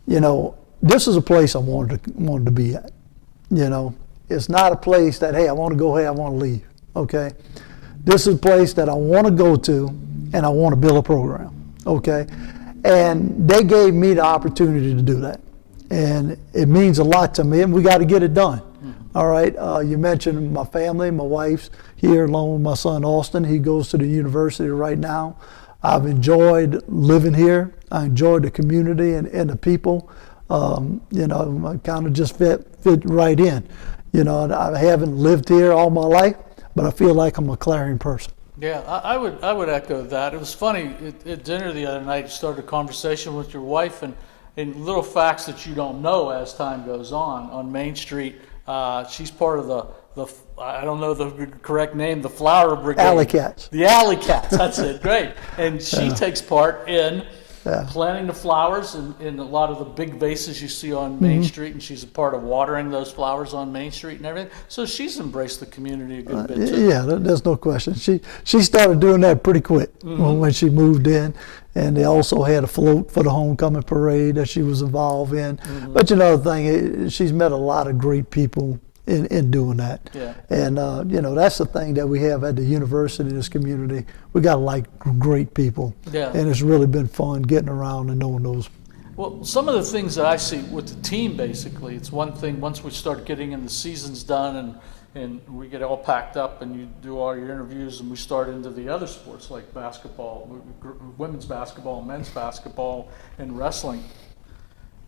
this is a place I wanted to be at. It's not a place that, hey, I want to go, hey, I want to leave, okay? This is a place that I want to go to, and I want to build a program, okay? And they gave me the opportunity to do that. And it means a lot to me, and we got to get it done. All right, you mentioned my family, my wife's here along with my son Austin. He goes to the university right now. I've enjoyed living here. I enjoyed the community and the people. I kind of just fit right in. I haven't lived here all my life, but I feel like I'm a Clarion person. Yeah, I would echo that. It was funny at dinner the other night. You started a conversation with your wife, and little facts that you don't know as time goes on Main Street. She's part of the I don't know the correct name, the Flower Brigade. Alley Cats. The Alley Cats, that's it, great. And she takes part in planting the flowers in a lot of the big vases you see on Main Street, and she's a part of watering those flowers on Main Street and everything. So she's embraced the community a good bit too. Yeah, there's no question. She started doing that pretty quick when she moved in. And they also had a float for the homecoming parade that she was involved in. But the thing, she's met a lot of great people in doing that. Yeah. And that's the thing that we have at the university, this community. We got great people. Yeah. And it's really been fun getting around and knowing those. Well, some of the things that I see with the team, basically, it's one thing once we start getting in the seasons done and we get all packed up and you do all your interviews and we start into the other sports like basketball, women's basketball, men's basketball, and wrestling.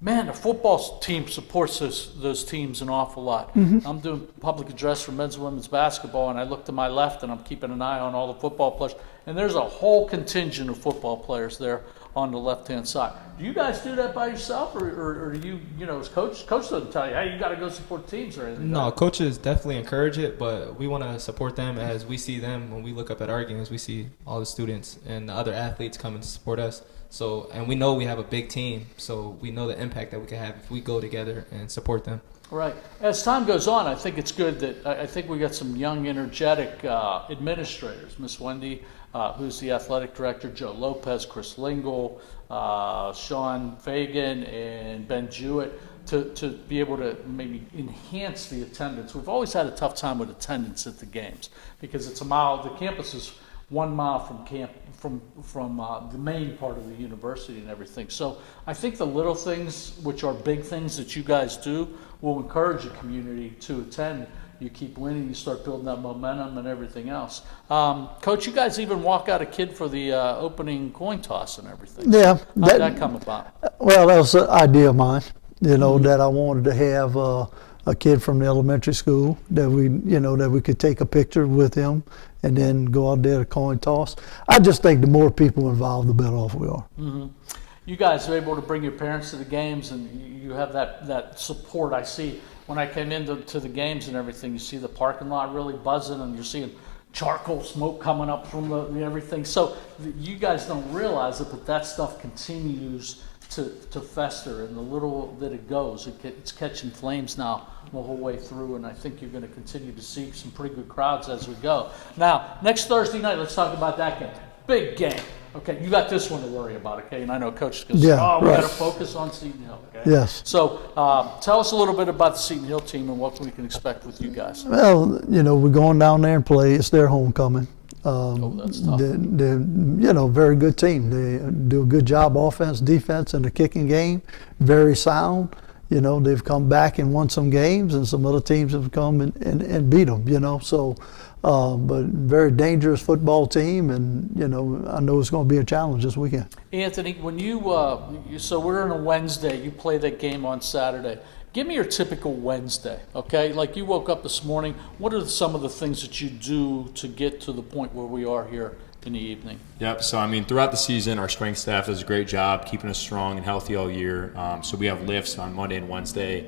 Man, the football team supports those teams an awful lot. I'm doing public address for men's and women's basketball, and I look to my left and I'm keeping an eye on all the football players. And there's a whole contingent of football players there on the left-hand side. Do you guys do that by yourself, or do you, as coach doesn't tell you, hey, you got to go support teams or anything? No, coaches definitely encourage it, but we want to support them as we see them. When we look up at our games, we see all the students and the other athletes come and support us. So, and we know we have a big team, so we know the impact that we can have if we go together and support them. Right. As time goes on, I think it's good that I think we got some young, energetic administrators. Miss Wendy, who's the athletic director, Joe Lopez, Chris Lingle, Sean Fagan, and Ben Jewett, to be able to maybe enhance the attendance. We've always had a tough time with attendance at the games because it's a mile. The campus is 1 mile from the main part of the university and everything. So I think the little things, which are big things that you guys do, will encourage the community to attend. You keep winning, you start building that momentum and everything else. Coach, you guys even walk out a kid for the opening coin toss and everything. Yeah. How did that come about? Well, that was an idea of mine, that I wanted to have a kid from the elementary school that we could take a picture with him and then go out there to coin toss. I just think the more people involved, the better off we are. You guys are able to bring your parents to the games, and you have that support. I see when I came into the games and everything, you see the parking lot really buzzing, and you're seeing charcoal smoke coming up from the everything. So you guys don't realize it, but that stuff continues to fester, and the little that it goes, it's catching flames now the whole way through, and I think you're going to continue to see some pretty good crowds as we go. Now, next Thursday night, let's talk about that game. Big game. Okay, you got this one to worry about, okay? And I know Coach is going to say, we got to focus on Seton Hill, okay? Yes. So tell us a little bit about the Seton Hill team and what we can expect with you guys. Well, we're going down there and play. It's their homecoming. That's tough. They're very good team. They do a good job offense, defense, and the kicking game. Very sound. They've come back and won some games, and some other teams have come and beat them. So, but very dangerous football team, and I know it's going to be a challenge this weekend. Anthony, when so we're on a Wednesday, you play that game on Saturday. Give me your typical Wednesday, okay? Like you woke up this morning, what are some of the things that you do to get to the point where we are here in the evening? Yep, so throughout the season, our strength staff does a great job keeping us strong and healthy all year. So we have lifts on Monday and Wednesday.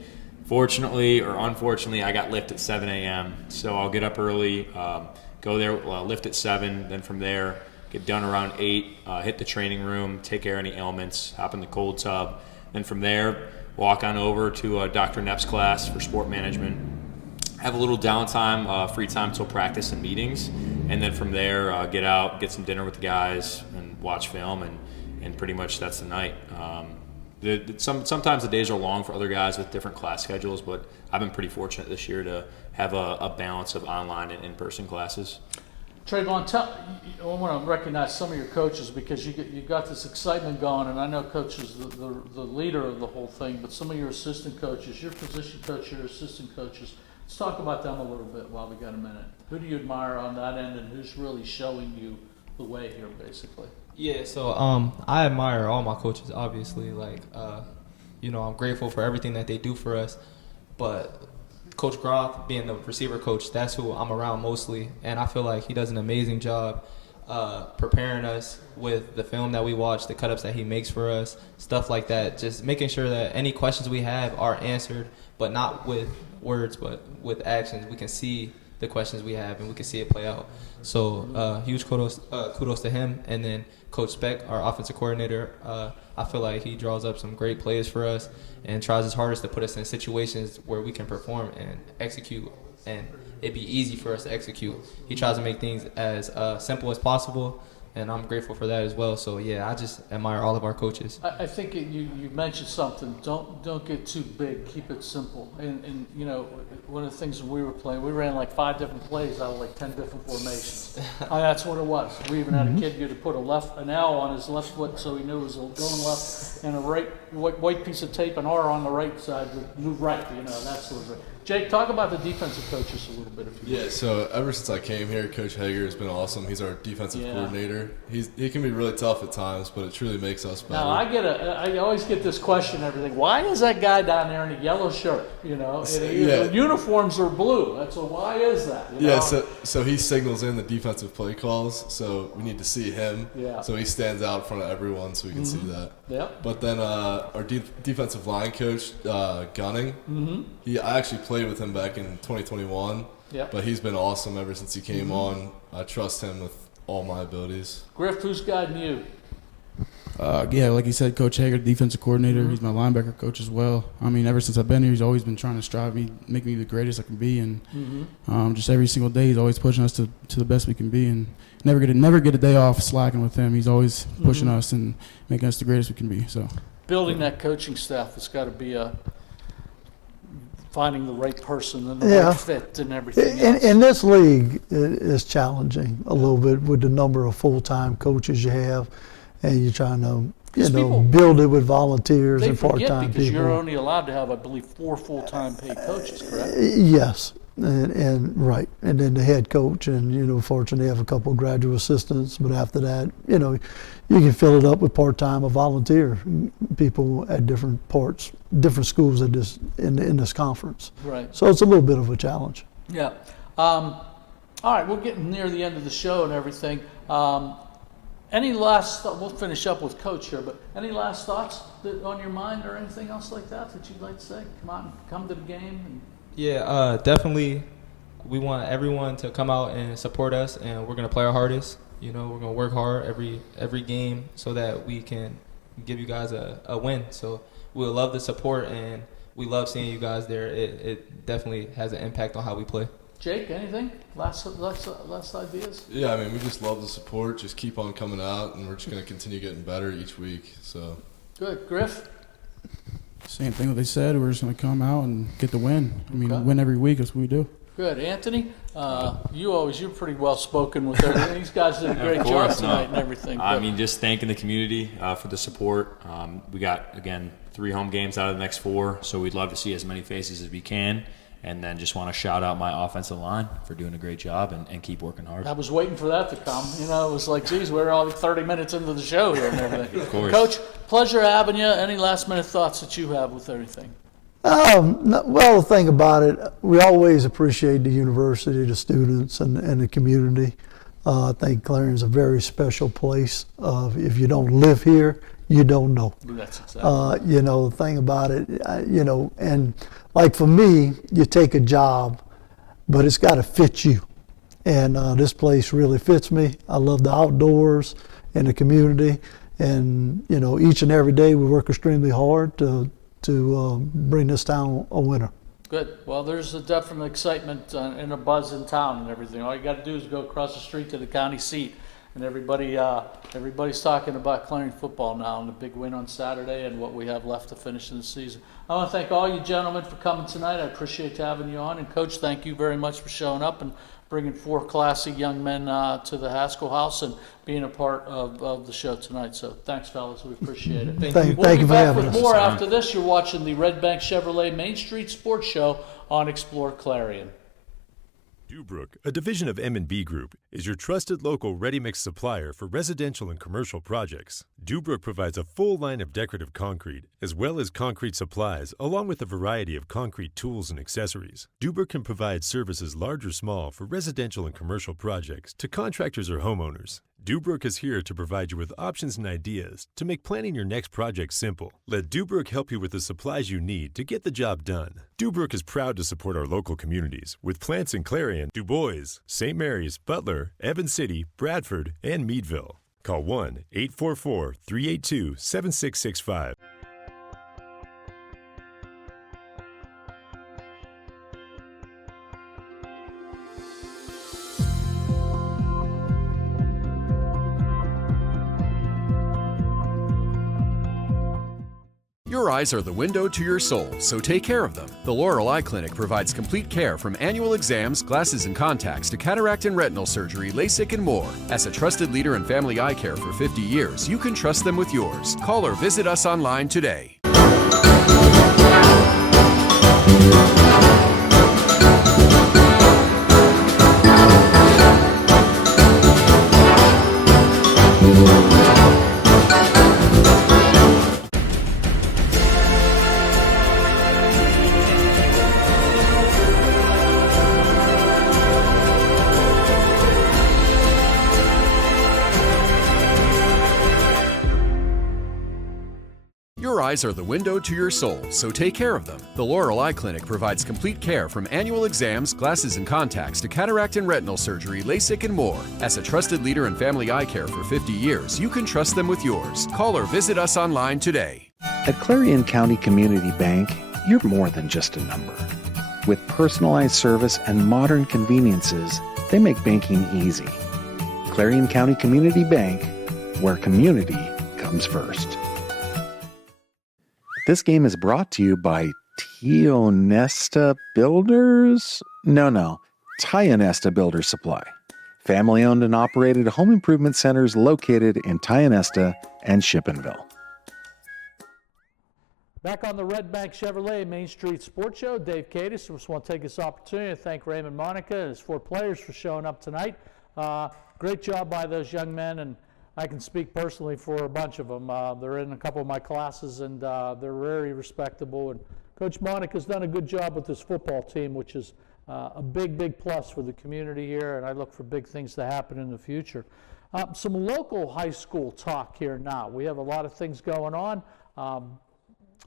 Fortunately or unfortunately, I got lift at 7 a.m., so I'll get up early, go there, lift at 7, then from there, get done around 8, hit the training room, take care of any ailments, hop in the cold tub. Then from there, walk on over to Dr. Knapp's class for sport management. Have a little downtime, free time till practice and meetings. And then from there, get out, get some dinner with the guys, and watch film, and pretty much that's the night. Sometimes the days are long for other guys with different class schedules, but I've been pretty fortunate this year to have a balance of online and in-person classes. Trevon, I want to recognize some of your coaches because you got this excitement going, and I know Coach is the leader of the whole thing, but some of your assistant coaches, your position coach, your assistant coaches, let's talk about them a little bit while we got a minute. Who do you admire on that end, and who's really showing you the way here, basically? Yeah, so I admire all my coaches, obviously. I'm grateful for everything that they do for us, but Coach Groth, being the receiver coach, that's who I'm around mostly, and I feel like he does an amazing job preparing us with the film that we watch, the cut-ups that he makes for us, stuff like that, just making sure that any questions we have are answered, but not with words, but with actions. We can see the questions we have, and we can see it play out. So huge kudos to him, and then Coach Speck, our offensive coordinator, I feel like he draws up some great plays for us and tries his hardest to put us in situations where we can perform and execute, and it'd be easy for us to execute. He tries to make things as simple as possible, and I'm grateful for that as well. So yeah, I just admire all of our coaches. I think you mentioned something. Don't get too big. Keep it simple. And one of the things when we were playing, we ran like 5 different plays out of like 10 different formations. That's what it was. We even had a kid get to put an L on his left foot so he knew it was going left, and a white piece of tape, an R on the right side would move right. That sort of thing. Jake, talk about the defensive coaches a little bit, if you will. Yeah, so ever since I came here, Coach Hager has been awesome. He's our defensive coordinator. He can be really tough at times, but it truly makes us better. Now, I always get this question and everything. Why is that guy down there in a yellow shirt? The uniforms are blue. So why is that? Yeah, so he signals in the defensive play calls, so we need to see him. Yeah. So he stands out in front of everyone so we can see that. Yep. But then our defensive line coach, Gunning, I actually played with him back in 2021, but he's been awesome ever since he came on. I trust him with all my abilities. Griff, who's guiding you? Like you said, Coach Hager, defensive coordinator. He's my linebacker coach as well. Ever since I've been here, he's always been trying to strive me, make me the greatest I can be, and just every single day he's always pushing us to the best we can be, and never get a day off slacking with him. He's always pushing us and making us the greatest we can be. So building that coaching staff has got to be finding the right person and the right fit and everything else. In this league, it is challenging a little bit with the number of full-time coaches you have, and you're trying to build it with volunteers and part-time because people. You're only allowed to have, I believe, 4 full-time paid coaches, correct? Yes, and right, and then the head coach, and fortunately have a couple of graduate assistants, but after that, you can fill it up with part-time or volunteer people at different schools at in this conference. Right. So it's a little bit of a challenge. Yeah. All right, we're getting near the end of the show and everything. Any last? We'll finish up with Coach here, but any last thoughts on your mind or anything else like that you'd like to say? Come to the game. Yeah, definitely. We want everyone to come out and support us, and we're gonna play our hardest. We're gonna work hard every game so that we can give you guys a win. So we love the support, and we love seeing you guys there. It definitely has an impact on how we play. Jake, anything? Last ideas? Yeah, we just love the support. Just keep on coming out, and we're just going to continue getting better each week. So good. Griff? Same thing what they said. We're just going to come out and get the win. Win every week. That's what we do. Good. Anthony, you're pretty well spoken with everything. These guys did a great job tonight and everything. I mean, just thanking the community for the support. We got, again, 3 home games out of the next 4, so we'd love to see as many faces as we can. And then just want to shout out my offensive line for doing a great job and keep working hard. I was waiting for that to come. You know, it was like, geez, we're all 30 minutes into the show here and everything. Of course. Coach, pleasure having you. Any last-minute thoughts that you have with everything? Well, the thing about it, we always appreciate the university, the students, and the community. I think Clarion's a very special place. If you don't live here, you don't know. That's exactly. You know, the thing about it, you know, and like for me, you take a job, but it's got to fit you. And this place really fits me. I love the outdoors and the community. And, you know, each and every day we work extremely hard to bring this town a winner. Good. Well, there's a definite excitement and a buzz in town and everything. All you got to do is go across the street to the county seat, and everybody's talking about Clarion football now and the big win on Saturday and what we have left to finish in the season. I want to thank all you gentlemen for coming tonight. I appreciate having you on. And Coach, thank you very much for showing up and bringing 4 classy young men to the Haskell House and being a part of the show tonight. So thanks, fellas. We appreciate it. Thank you for having us. We'll be back with more after this. You're watching the Redbank Chevrolet Main Street Sports Show on Explore Clarion. Dubrook, a division of M&B Group, is your trusted local ready-mix supplier for residential and commercial projects. Dubrook provides a full line of decorative concrete, as well as concrete supplies, along with a variety of concrete tools and accessories. Dubrook can provide services large or small for residential and commercial projects to contractors or homeowners. Dubrook is here to provide you with options and ideas to make planning your next project simple. Let Dubrook help you with the supplies you need to get the job done. Dubrook is proud to support our local communities with plants in Clarion, Du Bois, St. Mary's, Butler, Evans City, Bradford, and Meadville. Call 1-844-382-7665. Your eyes are the window to your soul, so take care of them. The Laurel Eye Clinic provides complete care from annual exams, glasses and contacts to cataract and retinal surgery, LASIK and more. As a trusted leader in family eye care for 50 years, you can trust them with yours. Call or visit us online today. Your eyes are the window to your soul, so take care of them. The Laurel Eye Clinic provides complete care from annual exams, glasses and contacts to cataract and retinal surgery, LASIK and more. As a trusted leader in family eye care for 50 years, you can trust them with yours. Call or visit us online today. At Clarion County Community Bank, you're more than just a number. With personalized service and modern conveniences, they make banking easy. Clarion County Community Bank, where community comes first. This game is brought to you by Tionesta Builders? No, Tionesta Builders Supply. Family-owned and operated home improvement centers located in Tionesta and Shippenville. Back on the Redbank Chevrolet Main Street Sports Show, Dave Cadis. Just want to take this opportunity to thank Raymond Monica and his 4 players for showing up tonight. Great job by those young men, and I can speak personally for a bunch of them. They're in a couple of my classes, and they're very respectable. And Coach Monica's done a good job with this football team, which is a big plus for the community here, and I look for big things to happen in the future. Some local high school talk here now. We have a lot of things going on.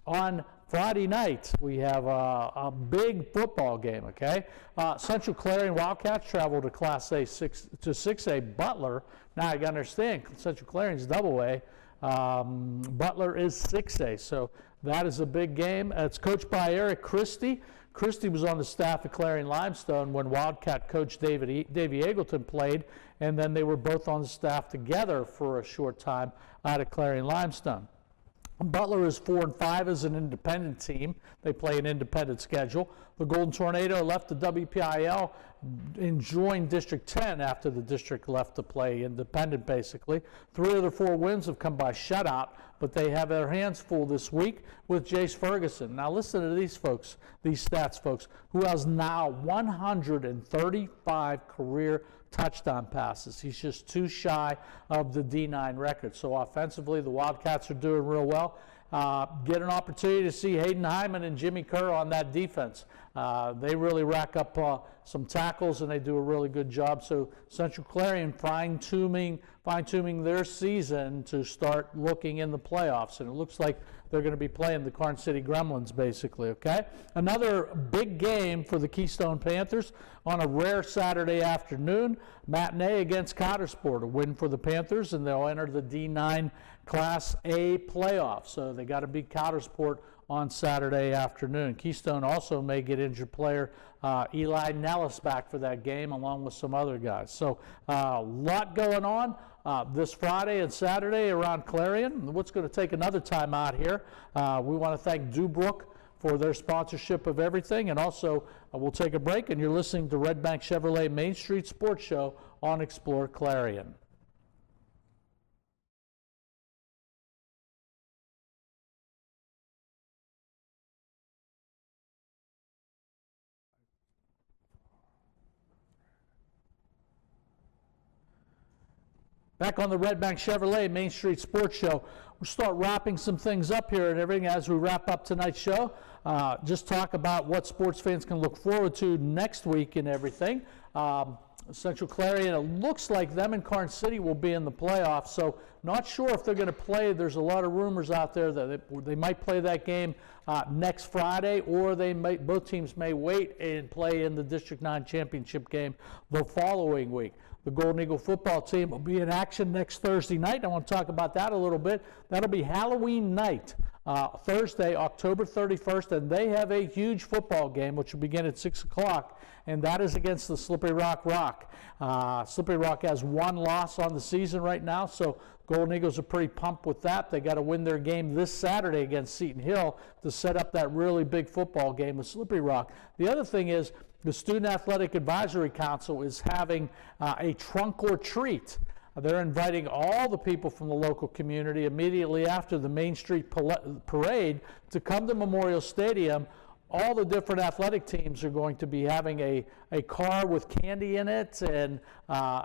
On Friday night, we have a big football game, okay? Central Clarion Wildcats travel to Class A 6A Butler. Now, you got to understand, Central Clarion's double A. Butler is 6A, so that is a big game. It's coached by Eric Christie. Christie was on the staff at Clarion Limestone when Wildcat coach Davey Eagleton played, and then they were both on the staff together for a short time out at Clarion Limestone. Butler is 4-5 as an independent team. They play an independent schedule. The Golden Tornado left the WPIL and joined District 10 after the district left to play independent, basically. 3 of their 4 wins have come by shutout, but they have their hands full this week with Jace Ferguson. Now listen to these folks, these stats, folks, who has now 135 career touchdown passes. He's just 2 shy of the D9 record. So offensively, the Wildcats are doing real well. Get an opportunity to see Hayden Hyman and Jimmy Kerr on that defense. They really rack up some tackles, and they do a really good job. So Central Clarion fine-tuning their season to start looking in the playoffs, and it looks like they're going to be playing the Carn City Gremlins, basically, okay? Another big game for the Keystone Panthers on a rare Saturday afternoon. Matinee against Countersport, a win for the Panthers, and they'll enter the D9 Class A playoffs. So they got to beat Countersport on Saturday afternoon. Keystone also may get injured player Eli Nellis back for that game, along with some other guys. So a lot going on this Friday and Saturday around Clarion. What's going to take another time out here. We want to thank Dubrook for their sponsorship of everything, and also we'll take a break, and you're listening to Redbank Chevrolet Main Street Sports Show on Explore Clarion. Back on the Redbank Chevrolet Main Street Sports Show. We'll start wrapping some things up here and everything as we wrap up tonight's show. Just talk about what sports fans can look forward to next week and everything. Central Clarion, it looks like them and Carn City will be in the playoffs, so not sure if they're going to play. There's a lot of rumors out there that they might play that game next Friday, or both teams may wait and play in the District 9 championship game the following week. The Golden Eagle football team will be in action next Thursday night. I want to talk about that a little bit. That'll be Halloween night, Thursday, October 31st, and they have a huge football game which will begin at 6 o'clock, and that is against the Slippery Rock Rock. Slippery Rock has 1 loss on the season right now, so Golden Eagles are pretty pumped with that. They got to win their game this Saturday against Seton Hill to set up that really big football game with Slippery Rock. The other thing is, the Student Athletic Advisory Council is having a trunk or treat. They're inviting all the people from the local community immediately after the Main Street Parade to come to Memorial Stadium. All the different athletic teams are going to be having a car with candy in it and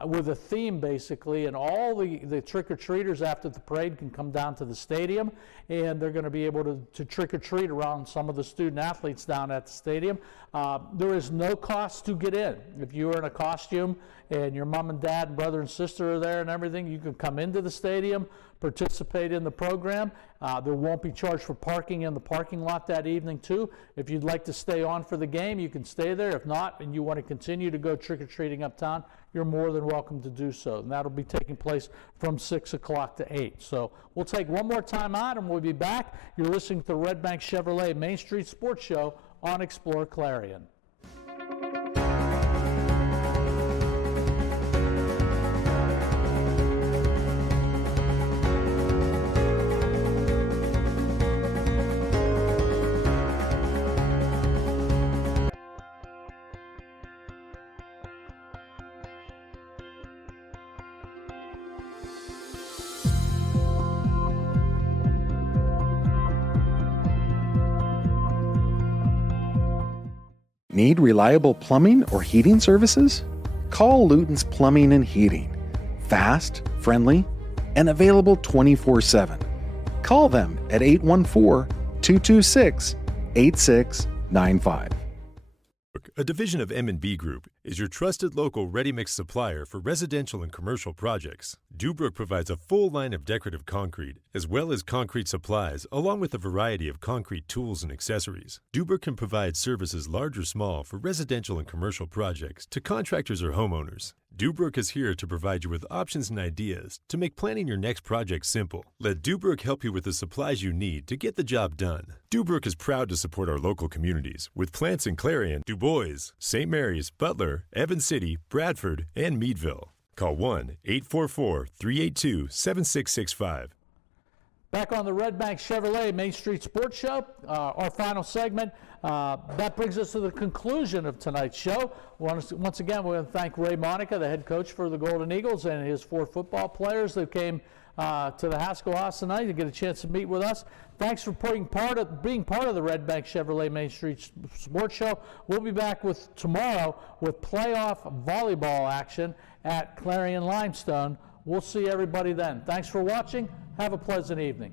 with a theme, basically, and all the trick-or-treaters after the parade can come down to the stadium, and they're going to be able to trick-or-treat around some of the student athletes down at the stadium. There is no cost to get in. If you are in a costume and your mom and dad and brother and sister are there and everything, you can come into the stadium, participate in the program. There won't be charged for parking in the parking lot that evening, too. If you'd like to stay on for the game, you can stay there. If not, and you want to continue to go trick-or-treating uptown, you're more than welcome to do so. And that'll be taking place from 6 o'clock to 8. So we'll take one more time out, and we'll be back. You're listening to the Redbank Chevrolet Main Street Sports Show on Explore Clarion. Need reliable plumbing or heating services? Call Luton's Plumbing and Heating. Fast, friendly, and available 24/7. Call them at 814-226-8695. A division of M&B Group is your trusted local ready-mix supplier for residential and commercial projects. Dubrook provides a full line of decorative concrete, as well as concrete supplies, along with a variety of concrete tools and accessories. Dubrook can provide services large or small for residential and commercial projects to contractors or homeowners. Dubrook is here to provide you with options and ideas to make planning your next project simple. Let Dubrook help you with the supplies you need to get the job done. Dubrook is proud to support our local communities with plants in Clarion, Du Bois, St. Mary's, Butler, Evans City, Bradford, and Meadville. Call 1-844-382-7665. Back on the Redbank Chevrolet Main Street Sports Show, our final segment. That brings us to the conclusion of tonight's show. Once again, we want to thank Ray Monica, the head coach for the Golden Eagles, and his 4 football players that came to the Haskell House tonight to get a chance to meet with us. Thanks for being part of the Redbank Chevrolet Main Street Sports Show. We'll be back tomorrow with playoff volleyball action at Clarion Limestone. We'll see everybody then. Thanks for watching. Have a pleasant evening.